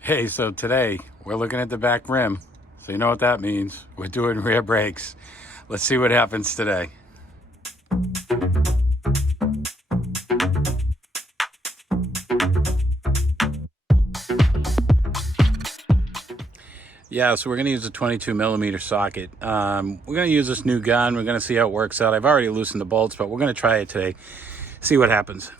Hey, so today we're looking at the back rim. So you know what that means. We're doing rear brakes. Let's see what happens today. Yeah, so we're going to use a 22 millimeter socket. We're going to use this new gun. We're going to see how it works out. I've already loosened the bolts, but we're going to try it today. See what happens.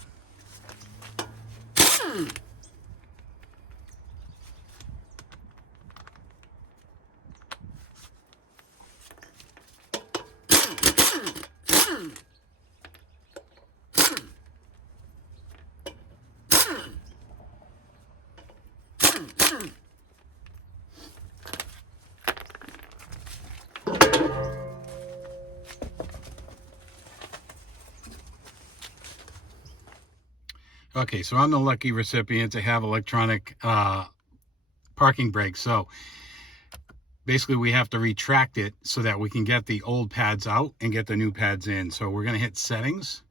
Okay, so I'm the lucky recipient to have electronic parking brakes. So basically we have to retract it so that we can get the old pads out and get the new pads in. So we're going to hit settings.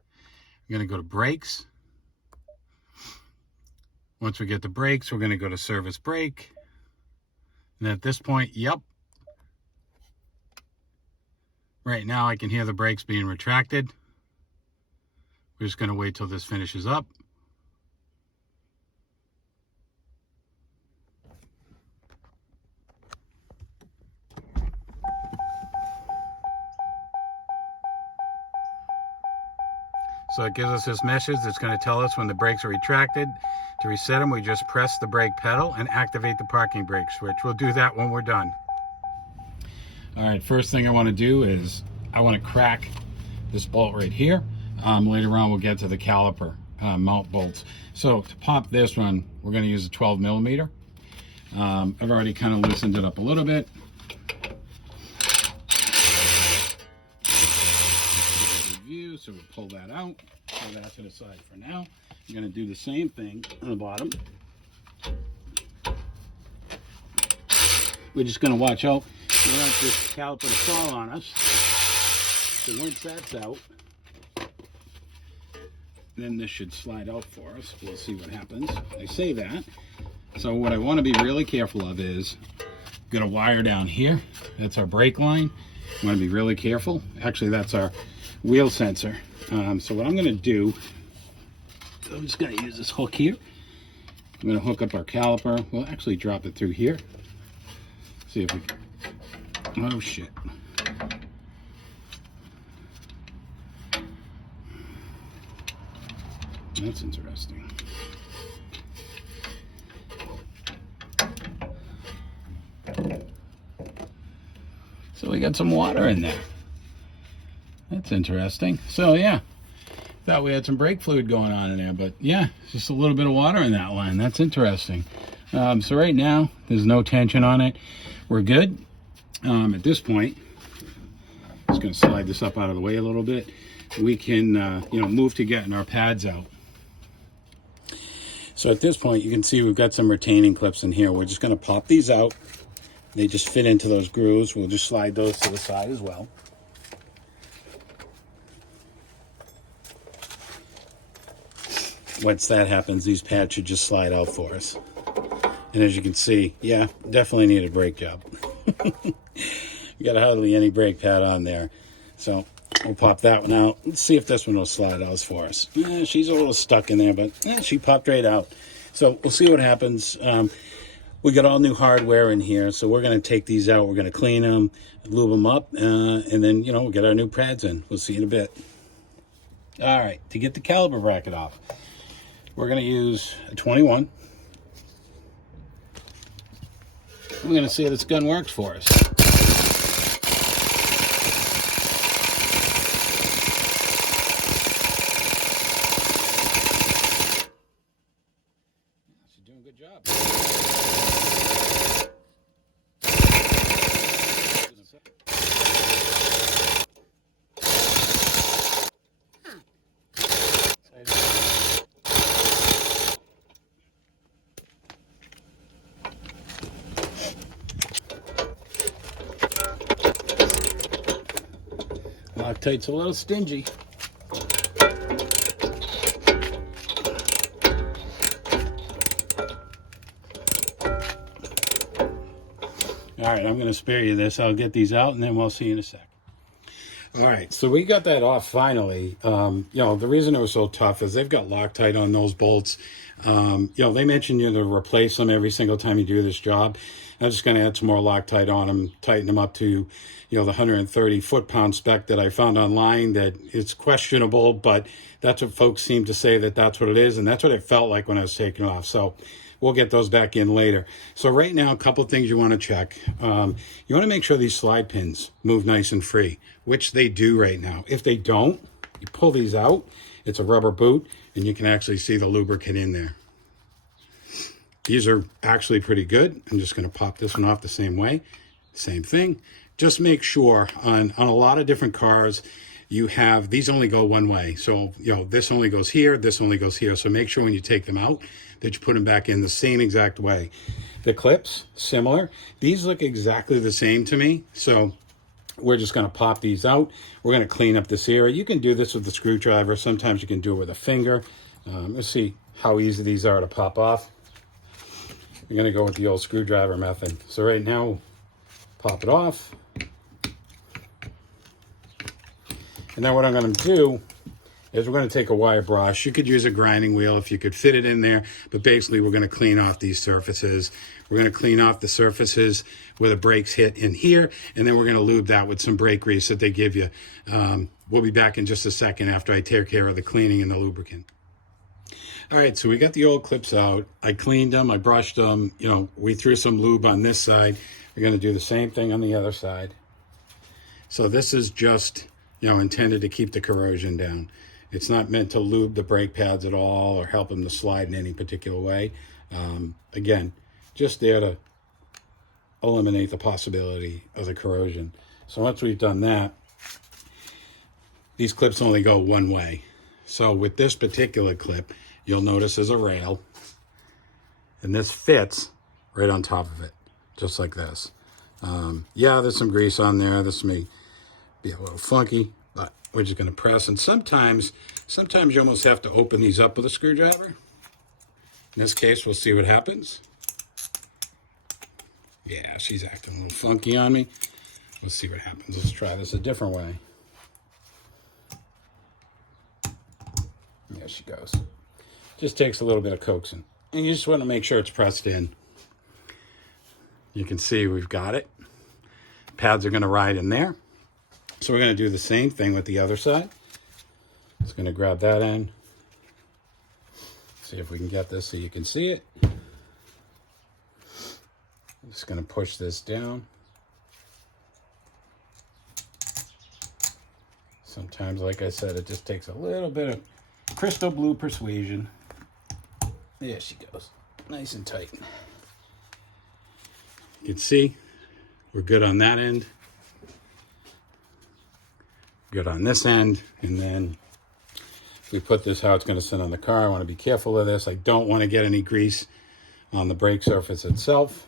We're going to go to brakes. Once we get the brakes, we're going to go to service brake. And at this point, yep. Right now I can hear the brakes being retracted. We're just going to wait till this finishes up. So it gives us this message that's going to tell us when the brakes are retracted. To reset them, we just press the brake pedal and activate the parking brake switch. We'll do that when we're done. All right, first thing I want to do is I want to crack this bolt right here. Later on, we'll get to the caliper mount bolts. So to pop this one, we're going to use a 12 millimeter. I've already kind of loosened it up a little bit. So we'll pull that out, pull that to the side for now. I'm going to do the same thing on the bottom. We're just going to watch out. We don't want this caliper to fall on us. So once that's out, then this should slide out for us. We'll see what happens. I say that. So what I want to be really careful of is, got a wire down here. That's our brake line. I want to be really careful. Actually, that's our wheel sensor. So what I'm going to do, I'm just going to use this hook here. I'm going to hook up our caliper. We'll actually drop it through here. See if we, oh shit. That's interesting. So we got some water in there. That's interesting. So yeah, thought we had some brake fluid going on in there, but yeah, just a little bit of water in that line. That's interesting. So right now, there's no tension on it. We're good. At this point, just going to slide this up out of the way a little bit. We can, move to getting our pads out. So at this point, you can see we've got some retaining clips in here. We're just going to pop these out. They just fit into those grooves. We'll just slide those to the side as well. Once that happens, these pads should just slide out for us. And as you can see, yeah, definitely need a brake job. You got hardly any brake pad on there. So we'll pop that one out. Let's see if this one will slide out for us. Yeah, she's a little stuck in there, but she popped right out. So we'll see what happens. We got all new hardware in here, so we're going to take these out. We're going to clean them, lube them up, and then, we'll get our new pads in. We'll see you in a bit. All right, to get the caliper bracket off, we're going to use a 21. We're going to see if this gun works for us. She's doing a good job. Loctite's a little stingy. All right, I'm going to spare you this. I'll get these out, and then we'll see you in a sec. All right, so we got that off finally. You know, the reason it was so tough is they've got Loctite on those bolts. You know, they mentioned you to replace them every single time you do this job. I'm just going to add some more Loctite on them, tighten them up to, you know, the 130 foot-pound spec that I found online. That it's questionable, but that's what folks seem to say, that that's what it is, and that's what it felt like when I was taking it off. So we'll get those back in later. So right now, a couple of things you want to check. You want to make sure these slide pins move nice and free, which they do right now. If they don't, you pull these out. It's a rubber boot, and you can actually see the lubricant in there. These are actually pretty good. I'm just going to pop this one off the same way. Same thing. Just make sure on a lot of different cars, you have, these only go one way. So, you know, this only goes here, this only goes here. So make sure when you take them out that you put them back in the same exact way. The clips, similar. These look exactly the same to me. So we're just going to pop these out. We're going to clean up this area. You can do this with the screwdriver. Sometimes you can do it with a finger. Let's see how easy these are to pop off. You're going to go with the old screwdriver method. So right now, pop it off. And then what I'm going to do is we're going to take a wire brush. You could use a grinding wheel if you could fit it in there. But basically, we're going to clean off these surfaces. We're going to clean off the surfaces where the brakes hit in here. And then we're going to lube that with some brake grease that they give you. We'll be back in just a second after I take care of the cleaning and the lubricant. All right, so we got the old clips out. I cleaned them, I brushed them. You know, we threw some lube on this side. We're going to do the same thing on the other side. So this is just, you know, intended to keep the corrosion down. It's not meant to lube the brake pads at all or help them to slide in any particular way. Again, just there to eliminate the possibility of the corrosion. So once we've done that, these clips only go one way. So with this particular clip, you'll notice there's a rail, and this fits right on top of it, just like this. Yeah, there's some grease on there. This may be a little funky, but we're just going to press. And sometimes you almost have to open these up with a screwdriver. In this case, we'll see what happens. Yeah, she's acting a little funky on me. Let's see what happens. Let's try this a different way. There she goes. Just takes a little bit of coaxing. And you just want to make sure it's pressed in. You can see we've got it. Pads are going to ride in there. So we're going to do the same thing with the other side. Just going to grab that end. See if we can get this so you can see it. I'm just going to push this down. Sometimes, like I said, it just takes a little bit of crystal blue persuasion. There she goes. Nice and tight. You can see we're good on that end. Good on this end. And then if we put this how it's going to sit on the car, I want to be careful of this. I don't want to get any grease on the brake surface itself.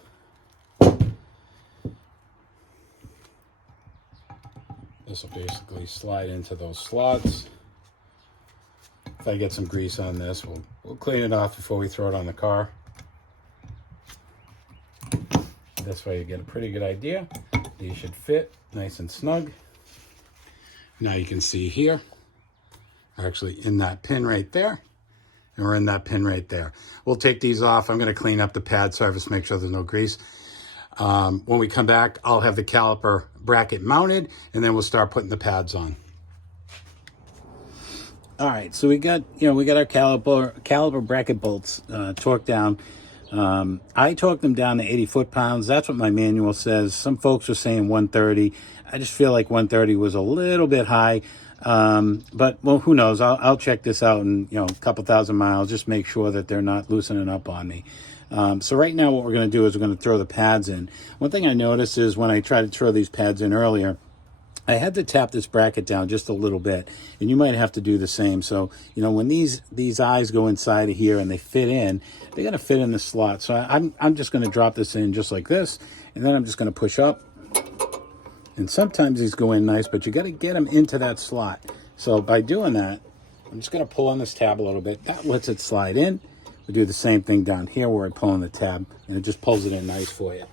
This will basically slide into those slots. If I get some grease on this, we'll clean it off before we throw it on the car. This way you get a pretty good idea. These should fit nice and snug. Now you can see here, we're actually in that pin right there, and we're in that pin right there. We'll take these off. I'm going to clean up the pad surface, make sure there's no grease. When we come back, I'll have the caliper bracket mounted, and then we'll start putting the pads on. All right, so we got our caliper bracket bolts torqued down. I torqued them down to 80 foot-pounds. That's what my manual says. Some folks are saying 130. I just feel like 130 was a little bit high. But, well, who knows? I'll check this out in, a couple thousand miles. Just make sure that they're not loosening up on me. So right now what we're going to do is we're going to throw the pads in. One thing I noticed is when I tried to throw these pads in earlier, I had to tap this bracket down just a little bit, and you might have to do the same. So, when these eyes go inside of here and they fit in, they're going to fit in the slot. So I'm just going to drop this in just like this, and then I'm just going to push up. And sometimes these go in nice, but you got to get them into that slot. So by doing that, I'm just going to pull on this tab a little bit. That lets it slide in. We do the same thing down here where I pull on the tab, and it just pulls it in nice for you.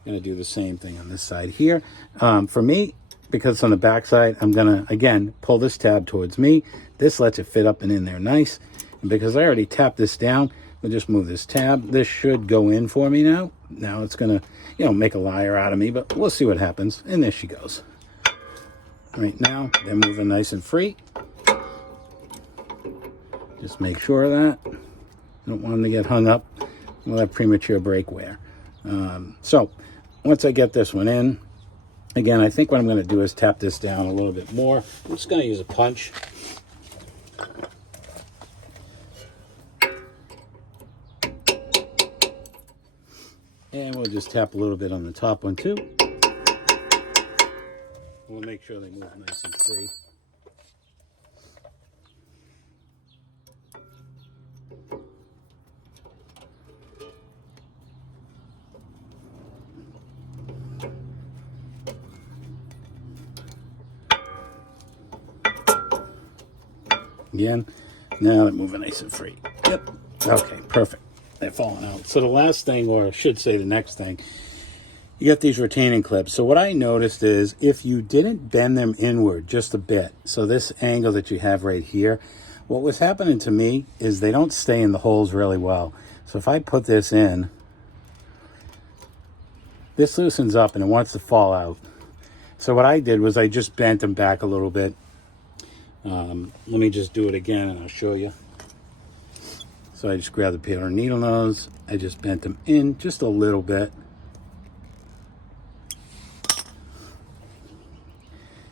I'm going to do the same thing on this side here. For me, because it's on the back side, I'm going to, again, pull this tab towards me. This lets it fit up and in there nice. And because I already tapped this down, we'll just move this tab. This should go in for me now. Now it's going to, you know, make a liar out of me, but we'll see what happens. And there she goes. Right now, they're moving nice and free. Just make sure of that. Don't want them to get hung up. We'll have premature brake wear. So once I get this one in, again, I think what I'm going to do is tap this down a little bit more. I'm just going to use a punch. And we'll just tap a little bit on the top one too. We'll make sure they move nice and free. Again, now they're moving nice and free. Yep. Okay, perfect. They're falling out. So the last thing, or I should say the next thing, you get these retaining clips. So what I noticed is if you didn't bend them inward just a bit, so this angle that you have right here, what was happening to me is they don't stay in the holes really well. So if I put this in, this loosens up and it wants to fall out. So what I did was I just bent them back a little bit. Let me just do it again and I'll show you. So I just grabbed the paper and needle nose. I just bent them in just a little bit.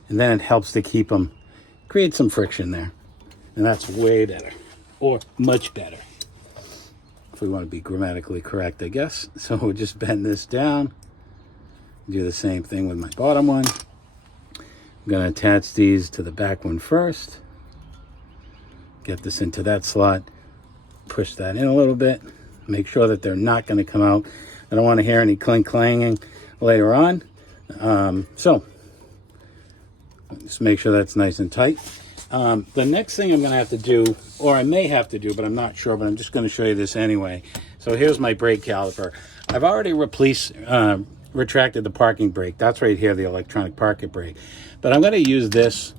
And then it helps to keep them, create some friction there. And that's way better, or much better, if we want to be grammatically correct, I guess. So we'll just bend this down. Do the same thing with my bottom one. I'm going to attach these to the back one first. Get this into that slot. Push that in a little bit. Make sure that they're not going to come out. I don't want to hear any clanging later on. So just make sure that's nice and tight. The next thing I'm going to have to do, or I may have to do, but I'm not sure, but I'm just going to show you this anyway. So here's my brake caliper. I've already retracted the parking brake. That's right here, the electronic parking brake. But I'm going to use this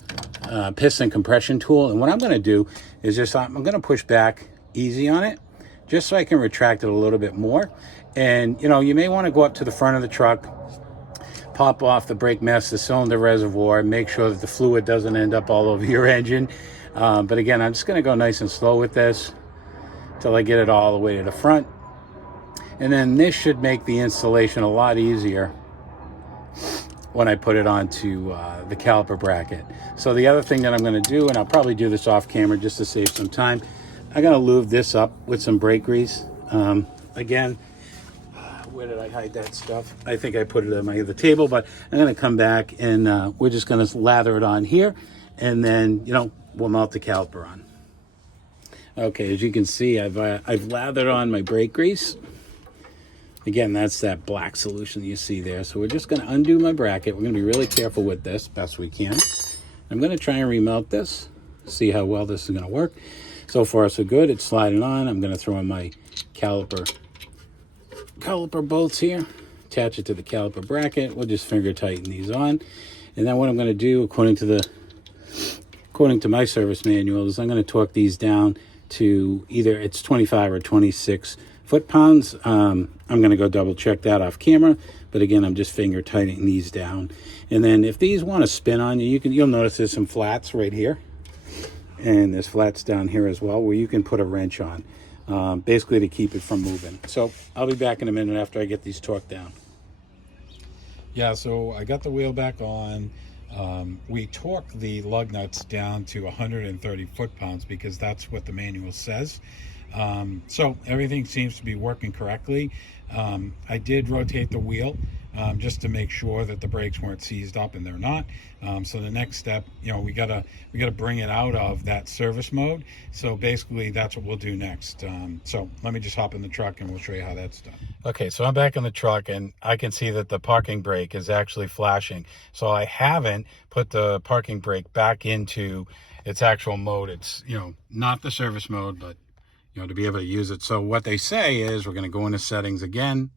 piston compression tool. And what I'm going to do is just, I'm going to push back easy on it, just so I can retract it a little bit more. And, you know, you may want to go up to the front of the truck, pop off the brake mesh, the cylinder reservoir, make sure that the fluid doesn't end up all over your engine. But again, I'm just going to go nice and slow with this until I get it all the way to the front. And then this should make the installation a lot easier when I put it onto the caliper bracket. So the other thing that I'm going to do, and I'll probably do this off camera just to save some time, I'm going to lube this up with some brake grease. Again, where did I hide that stuff? I think I put it on my other table, but I'm going to come back and we're just going to lather it on here, and then, you know, we'll mount the caliper on. Okay, as you can see, I've lathered on my brake grease. Again, that's that black solution you see there. So we're just going to undo my bracket. We're going to be really careful with this, best we can. I'm going to try and remount this, see how well this is going to work. So far, so good. It's sliding on. I'm going to throw in my caliper bolts here, attach it to the caliper bracket. We'll just finger tighten these on. And then what I'm going to do, according to my service manual, is I'm going to torque these down to either it's 25 or 26 foot-pounds. I'm going to go double check that off camera, but again, I'm just finger tightening these down. And then if these want to spin on you, you'll notice there's some flats right here, and there's flats down here as well where you can put a wrench on, basically to keep it from moving. So I'll be back in a minute after I get these torqued down. Yeah, so I got the wheel back on. We torqued the lug nuts down to 130 foot-pounds because that's what the manual says. So everything seems to be working correctly. I did rotate the wheel just to make sure that the brakes weren't seized up, and they're not. So the next step, you know, we gotta bring it out of that service mode. So basically that's what we'll do next. So let me just hop in the truck and we'll show you how that's done. Okay, so I'm back in the truck and I can see that the parking brake is actually flashing. So I haven't put the parking brake back into its actual mode. It's, you know, not the service mode, but, you know, to be able to use it. So what they say is we're going to go into settings again,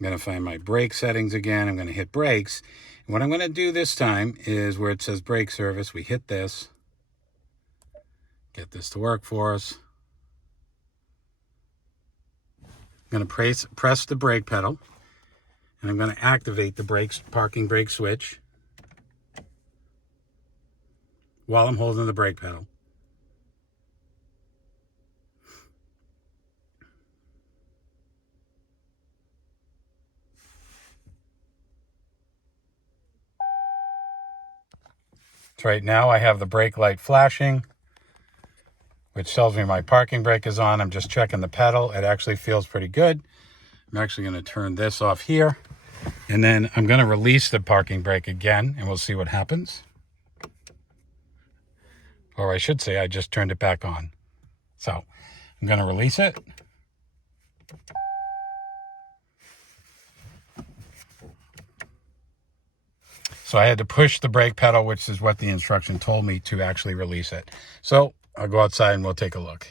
I'm going to find my brake settings again. I'm going to hit brakes. And what I'm going to do this time is where it says brake service, we hit this. Get this to work for us. I'm going to press the brake pedal. And I'm going to activate the parking brake switch while I'm holding the brake pedal. So right now I have the brake light flashing, which tells me my parking brake is on. I'm just checking the pedal. It actually feels pretty good. I'm actually going to turn this off here. And then I'm going to release the parking brake again, and we'll see what happens. Or I should say I just turned it back on. So I'm going to release it. So I had to push the brake pedal, which is what the instruction told me to actually release it. So I'll go outside and we'll take a look.